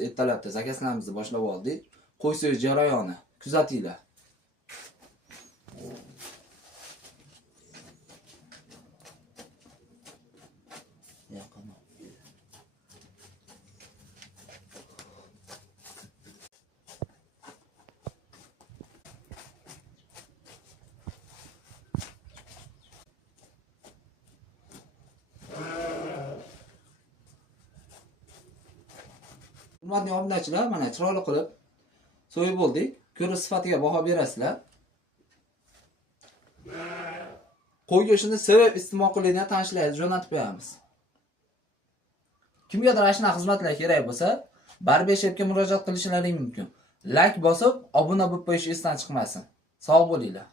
Ertalabda zakazlarimizni boshlab oldik. Qo'y so'yish jarayoni kuzatinglar. Hurmatli obunachilar, mana chiroyli qilib so'yib oldik. Ko'rish sifatiga baho berasizlar. Qo'y go'shtini sevib iste'mol qiladigan tanishlarga jo'natib qo'yamiz. Kimgadir ashuna xizmatlar kerak bo'lsa, Barber Chefga murojaat qilishlaring mumkin. Like bosib, obuna bo'lib qo'yish esdan chiqmasin. Sog' bo'linglar.